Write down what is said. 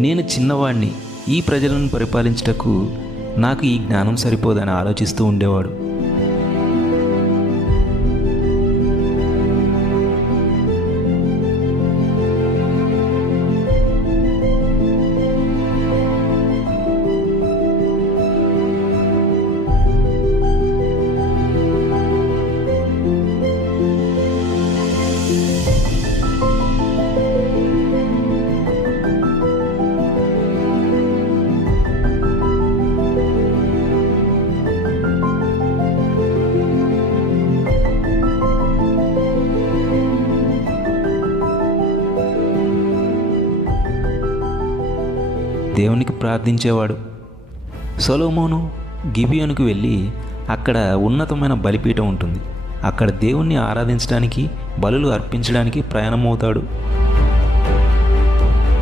నేను చిన్నవాణ్ణి, ఈ ప్రజలను పరిపాలించుటకు నాకు ఈ జ్ఞానం సరిపోదని ఆలోచిస్తూ ఉండేవాడు. దేవునికి ప్రార్థించేవాడు. సొలొమోను గిబియోనుకు వెళ్ళి అక్కడ ఉన్నతమైన బలిపీఠం ఉంటుంది. అక్కడ దేవుణ్ణి ఆరాధించడానికి, బలులు అర్పించడానికి ప్రయాణమవుతాడు.